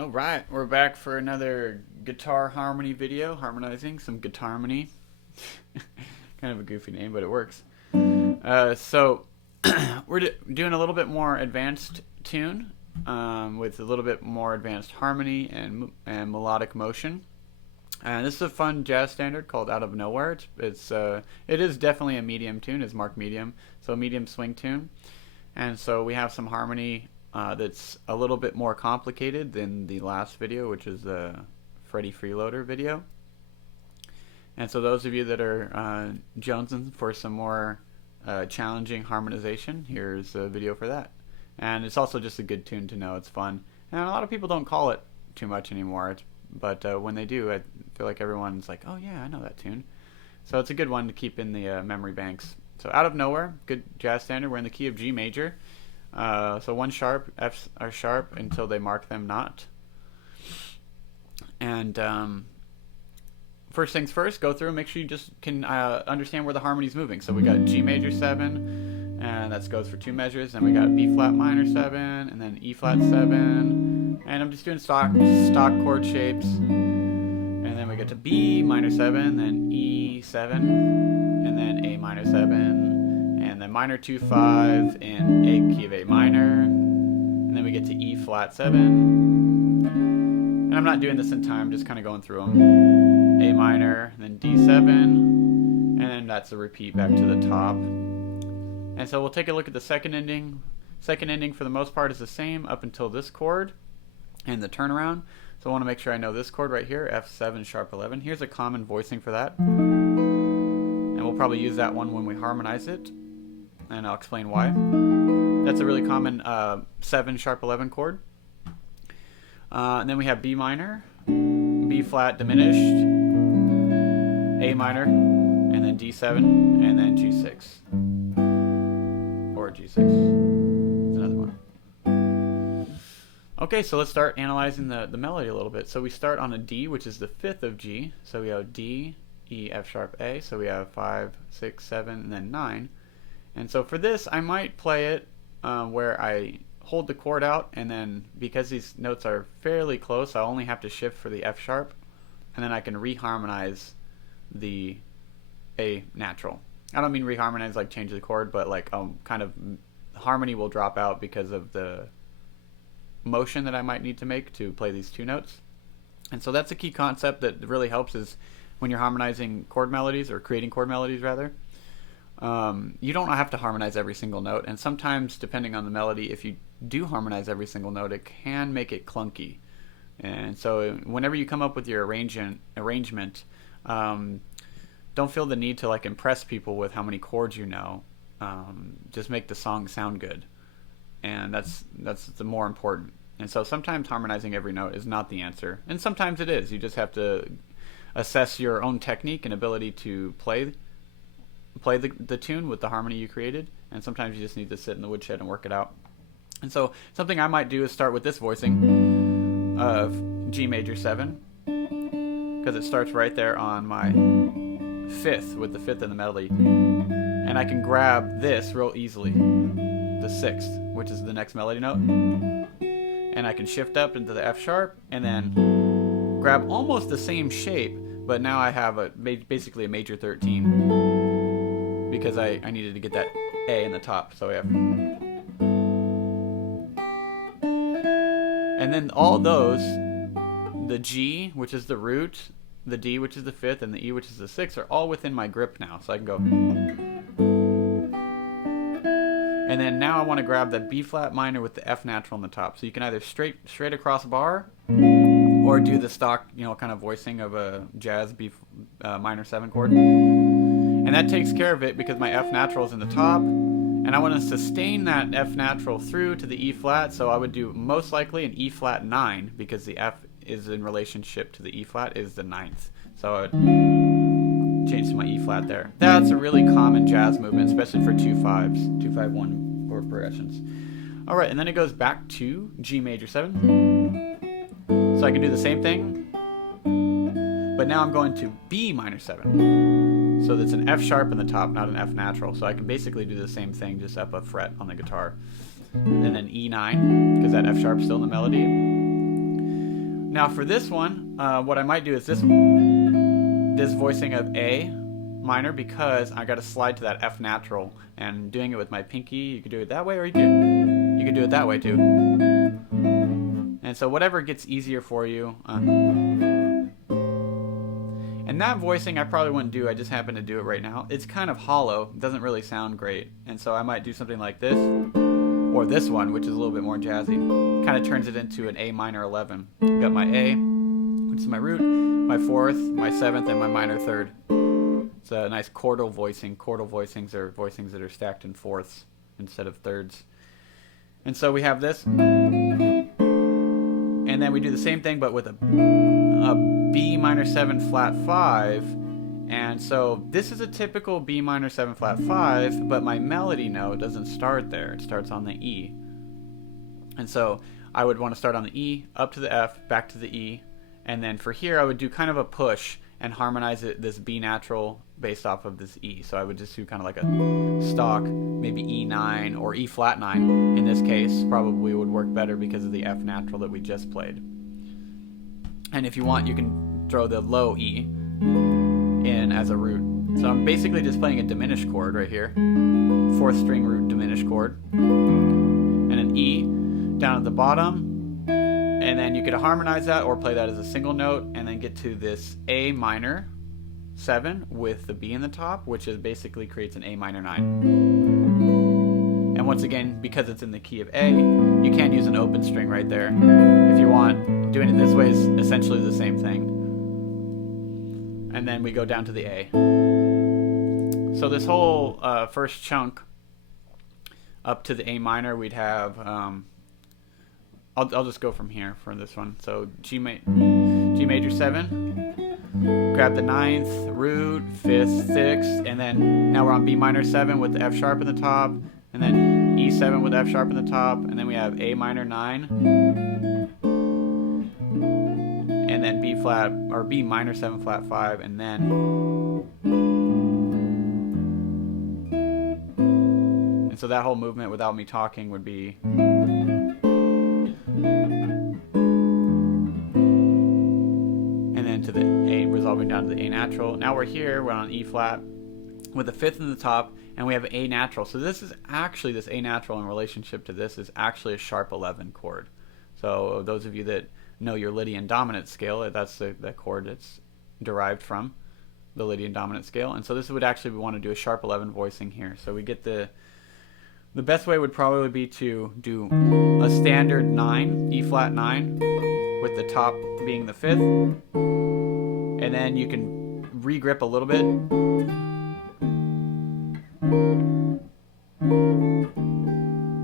All right, we're back for another guitar harmony video, harmonizing some Guitarmony. Kind of a goofy name, but it works. So we're doing a little bit more advanced tune with a little bit more advanced harmony and melodic motion. And this is a fun jazz standard called "Out of Nowhere." It is definitely a medium tune. It's marked medium, so a medium swing tune. And so we have some harmony that's a little bit more complicated than the last video, which is the Freddie Freeloader video. And so those of you that are jonesing for some more challenging harmonization, here's a video for that. And it's also just a good tune to know. It's fun. And a lot of people don't call it too much anymore, but when they do, I feel like everyone's like, oh yeah, I know that tune. So it's a good one to keep in the memory banks. So Out of Nowhere, good jazz standard. We're in the key of G major. So 1 sharp, F's are sharp until they mark them not. And first things first, go through and make sure you just can understand where the harmony's moving. So we got G major 7, and that goes for 2 measures. Then we got B flat minor 7, and then E flat 7. And I'm just doing stock chord shapes. And then we get to B minor 7, then E 7, and then A minor 7, and then minor 2 5 in A key of A minor, and then we get to E flat 7. And I'm not doing this in time, just kind of going through them. A minor, then D7, and then that's a repeat back to the top. And so we'll take a look at the second ending. Second ending for the most part is the same up until this chord and the turnaround. So I want to make sure I know this chord right here, F7 sharp 11. Here's a common voicing for that. And we'll probably use that one when we harmonize it. And I'll explain why. That's a really common 7 sharp 11 chord. And then we have B minor, B flat diminished, A minor, and then D7, and then G6. Or G6. That's another one. Okay, so let's start analyzing the melody a little bit. So we start on a D, which is the 5th of G. So we have D, E, F sharp, A. So we have 5, 6, 7, and then 9. And so for this, I might play it where I hold the chord out, and then because these notes are fairly close, I only have to shift for the F sharp, and then I can reharmonize the A natural. I don't mean reharmonize like change the chord, but like kind of harmony will drop out because of the motion that I might need to make to play these 2 notes. And so that's a key concept that really helps is when you're harmonizing chord melodies, or creating chord melodies rather. You don't have to harmonize every single note, and sometimes depending on the melody, if you do harmonize every single note, it can make it clunky. And so whenever you come up with your arrangement, don't feel the need to like impress people with how many chords you know. Just make the song sound good, and that's the more important. And so sometimes harmonizing every note is not the answer, and sometimes it is. You just have to assess your own technique and ability to play the tune with the harmony you created, and sometimes you just need to sit in the woodshed and work it out. And so something I might do is start with this voicing of G major 7, because it starts right there on my 5th with the 5th in the melody, and I can grab this real easily, the 6th, which is the next melody note, and I can shift up into the F sharp and then grab almost the same shape, but now I have basically a major 13 because I needed to get that A in the top. So we have, and then all those, the G, which is the root, the D, which is the 5th, and the E, which is the 6th, are all within my grip now. So I can go, and then now I want to grab that B flat minor with the F natural on the top. So you can either straight across bar, or do the stock, kind of voicing of a jazz B minor 7 chord. And that takes care of it because my F natural is in the top, and I want to sustain that F natural through to the E flat. So I would do most likely an E flat 9, because the F is in relationship to the E flat is the 9th. So I would change to my E flat there. That's a really common jazz movement, especially for 2/5s, 2/5-1 chord progressions. All right, and then it goes back to G major 7. So I can do the same thing, but now I'm going to B minor 7. So that's an F sharp in the top, not an F natural. So I can basically do the same thing, just up a fret on the guitar. And then E9, because that F sharp's still in the melody. Now for this one, what I might do is this voicing of A minor, because I got to slide to that F natural, and doing it with my pinky, you could do it that way, or you could do it that way too. And so whatever gets easier for you. And that voicing I probably wouldn't do, I just happen to do it right now. It's kind of hollow, it doesn't really sound great, and so I might do something like this, or this one, which is a little bit more jazzy. Kind of turns it into an A minor 11. I've got my A, which is my root, my fourth, my seventh, and my minor third. It's a nice chordal voicing. Chordal voicings are voicings that are stacked in fourths instead of thirds. And so we have this, and then we do the same thing but with a B minor 7 flat 5. And so this is a typical B minor 7 flat 5, but my melody note doesn't start there. It starts on the E. And so I would want to start on the E, up to the F, back to the E, and then for here I would do kind of a push and harmonize it, this B natural based off of this E. So I would just do kind of like a stock, maybe E9 or E flat 9 in this case. Probably would work better because of the F natural that we just played. And if you want, you can throw the low E in as a root. So I'm basically just playing a diminished chord right here, fourth string root diminished chord, and an E down at the bottom, and then you could harmonize that or play that as a single note, and then get to this A minor 7 with the B in the top, which is basically creates an A minor 9. And once again, because it's in the key of A, you can use an open string right there if you want. Doing it this way is essentially the same thing. And then we go down to the A. So this whole first chunk up to the A minor, we'd have I'll just go from here for this one. So G major 7, grab the 9th, root, 5th, 6th, and then now we're on B minor 7 with the F sharp in the top, and then E7 with F sharp in the top, and then we have A minor 9, and then B flat, or B minor 7 flat 5, and so that whole movement without me talking would be, and then to the A, resolving down to the A natural. Now we're here, we're on E flat with the 5th in the top, and we have A natural. So this is actually, this A natural in relationship to this is actually a sharp 11 chord. So those of you that know your Lydian dominant scale, that's the chord that's derived from the Lydian dominant scale. And so this would actually, we want to do a sharp 11 voicing here. So we get the best way would probably be to do a standard 9, E flat 9, with the top being the 5th, and then you can re-grip a little bit,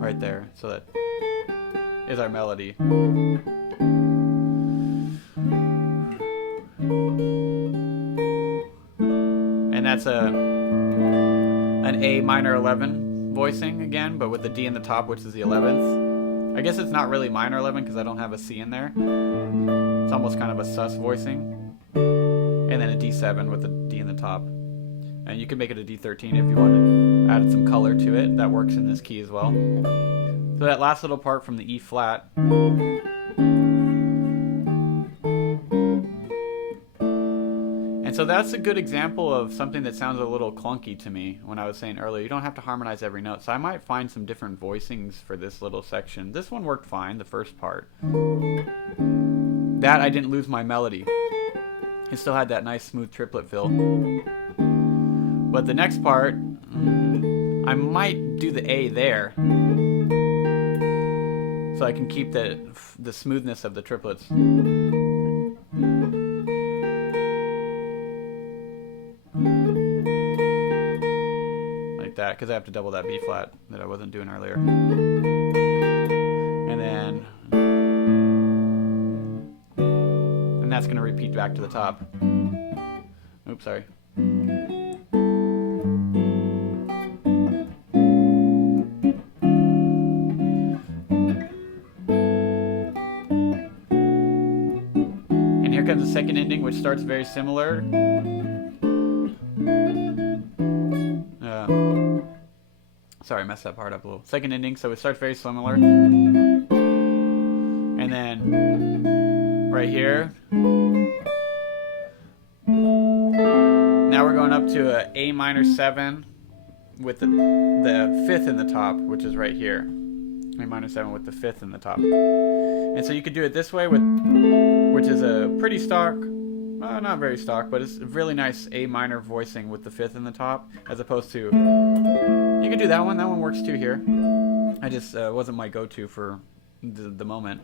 right there. So that is our melody. And that's an A minor 11 voicing again, but with the D in the top, which is the 11th. I guess it's not really minor 11 because I don't have a C in there. It's almost kind of a sus voicing. And then a D7 with the D in the top. And you can make it a D13 if you want to add some color to it. That works in this key as well. So that last little part from the E flat. And so that's a good example of something that sounds a little clunky to me when I was saying earlier. You don't have to harmonize every note. So I might find some different voicings for this little section. This one worked fine, the first part. That I didn't lose my melody. It still had that nice smooth triplet fill. But the next part, I might do the A there, so I can keep the smoothness of the triplets. Like that, because I have to double that B flat that I wasn't doing earlier. And that's going to repeat back to the top. Oops, sorry. And here comes the second ending, which starts very similar. Sorry, I messed that part up a little. Second ending, so it starts very similar. And then right here. Now we're going up to a A minor 7 with the 5th in the top, which is right here. A minor 7 with the 5th in the top. And so you could do it this way, which is a pretty stock, not very stock, but it's a really nice A minor voicing with the 5th in the top, as opposed to, you could do that one. That one works too here. I just wasn't my go-to for the moment.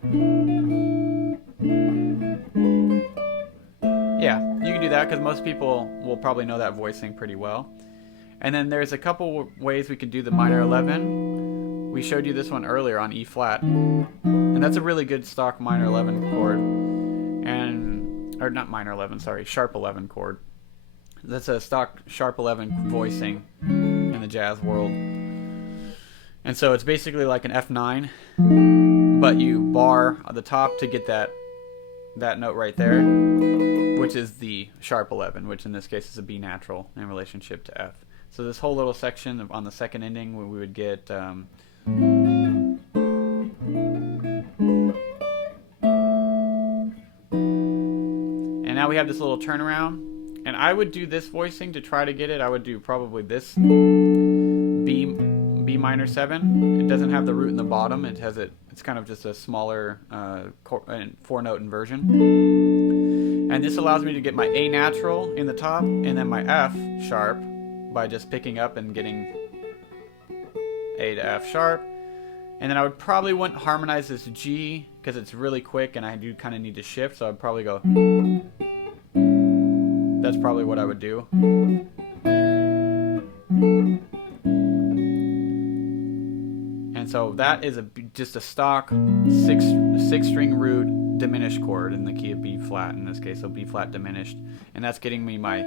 Yeah, you can do that because most people will probably know that voicing pretty well. And then there's a couple ways we can do the minor 11. We showed you this one earlier on E flat, and that's a really good stock minor 11 chord, or not minor 11, sorry, sharp 11 chord. That's a stock sharp 11 voicing in the jazz world. And so it's basically like an F9, but you bar at the top to get that note right there, which is the sharp 11, which in this case is a B natural in relationship to F. So this whole little section on the second ending, we would get and now we have this little turnaround, and I would do this voicing to try to get it. I would do probably this B minor 7. It doesn't have the root in the bottom. It's kind of just a smaller 4-note inversion. And this allows me to get my A natural in the top and then my F sharp by just picking up and getting A to F sharp. And then I would probably wouldn't harmonize this G because it's really quick and I do kind of need to shift, so I'd probably go. That's probably what I would do. And so that is just a stock six string root diminished chord in the key of B flat in this case, so B flat diminished, and that's getting me my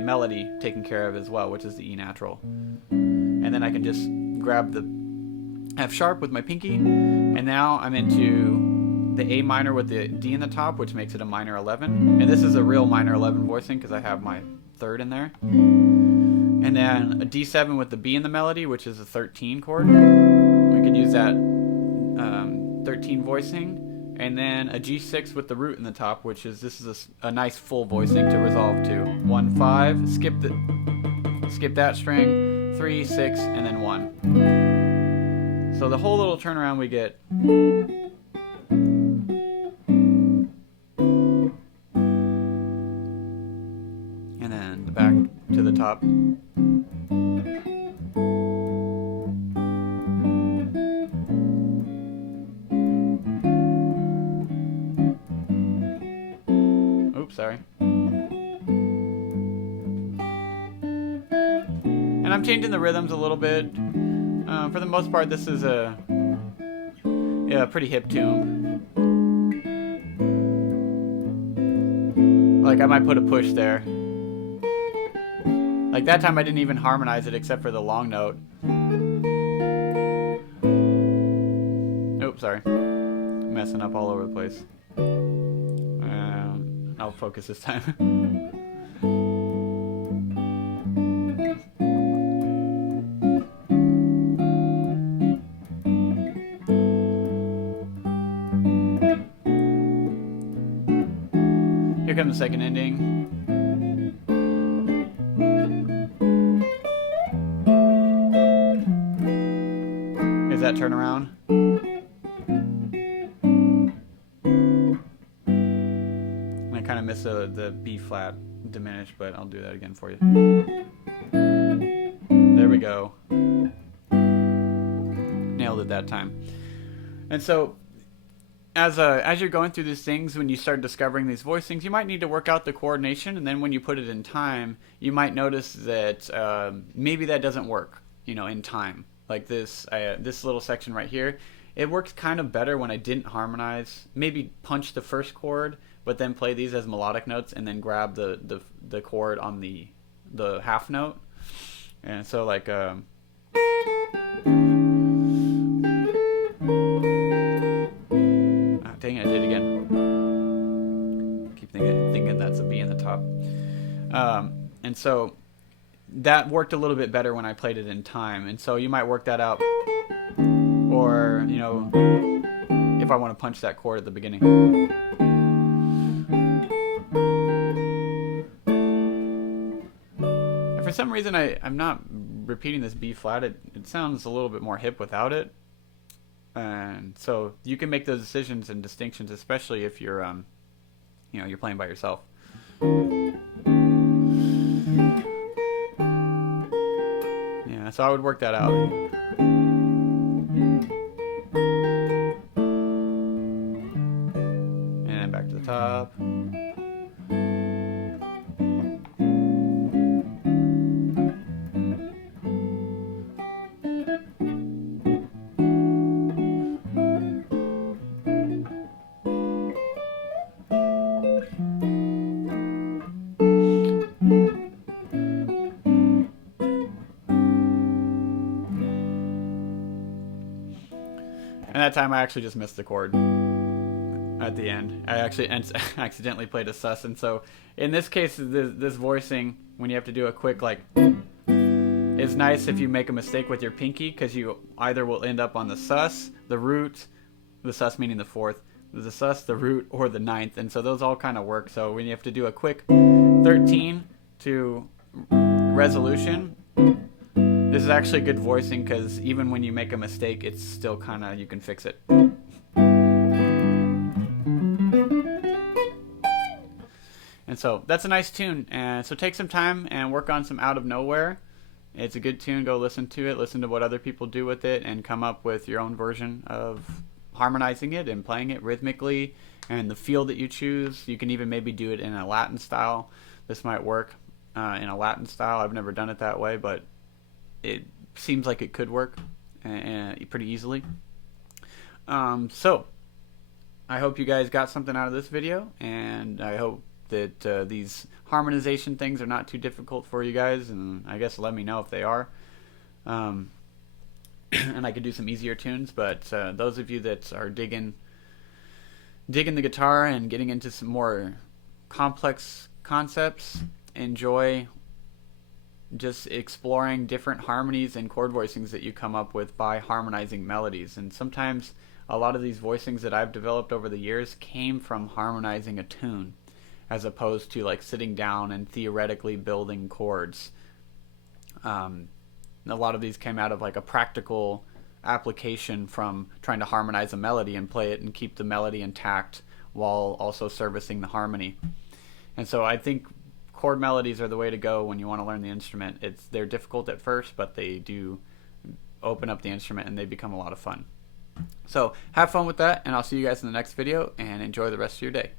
melody taken care of as well, which is the E natural. And then I can just grab the F sharp with my pinky, and now I'm into the A minor with the D in the top, which makes it a minor 11. And this is a real minor 11 voicing because I have my 3rd in there. And then a D7 with the B in the melody, which is a 13 chord. We could use that 13 voicing. And then a G6 with the root in the top, which is a nice full voicing to resolve to. 1, 5, skip that string, 3, 6, and then 1. So the whole little turnaround we get. And then the back to the top. Oops, sorry. And I'm changing the rhythms a little bit. For the most part, this is a pretty hip tune. Like I might put a push there. Like that time I didn't even harmonize it except for the long note. Oops, sorry. Messing up all over the place. I'll focus this time. Here comes the second ending. Here's that turnaround. And I kind of missed the B flat diminished, but I'll do that again for you. There we go. Nailed it that time. And so as you're going through these things, when you start discovering these voicings, you might need to work out the coordination, and then when you put it in time, you might notice that maybe that doesn't work, in time. Like this little section right here, it works kind of better when I didn't harmonize. Maybe punch the first chord, but then play these as melodic notes, and then grab the chord on the half note. And so like. Dang, I did it again. Keep thinking that's a B in the top. And so that worked a little bit better when I played it in time. And so you might work that out. Or, if I want to punch that chord at the beginning. some reason I'm not repeating this B flat. It sounds a little bit more hip without it. And so you can make those decisions and distinctions, especially if you're you're playing by yourself. Yeah, so I would work that out. And then back to the top. And that time I actually just missed the chord at the end. I actually accidentally played a sus, and so in this case, this voicing, when you have to do a quick like, is nice if you make a mistake with your pinky, because you either will end up on the sus, the root, the sus meaning the fourth, the sus, the root, or the ninth, and so those all kind of work. So when you have to do a quick 13 to resolution, this is actually good voicing, because even when you make a mistake, it's still kind of, you can fix it. And so that's a nice tune. And so take some time and work on some Out of Nowhere. It's a good tune. Go listen to it. Listen to what other people do with it, and come up with your own version of harmonizing it and playing it rhythmically, and the feel that you choose. You can even maybe do it in a Latin style. This might work in a Latin style. I've never done it that way, but it seems like it could work pretty easily. So I hope you guys got something out of this video, and I hope that these harmonization things are not too difficult for you guys, and I guess let me know if they are. And I could do some easier tunes, but those of you that are digging the guitar and getting into some more complex concepts, enjoy just exploring different harmonies and chord voicings that you come up with by harmonizing melodies. And sometimes a lot of these voicings that I've developed over the years came from harmonizing a tune, as opposed to like sitting down and theoretically building chords. A lot of these came out of like a practical application from trying to harmonize a melody and play it and keep the melody intact while also servicing the harmony. And so I think chord melodies are the way to go when you want to learn the instrument. They're difficult at first, but they do open up the instrument and they become a lot of fun. So have fun with that, and I'll see you guys in the next video, and enjoy the rest of your day.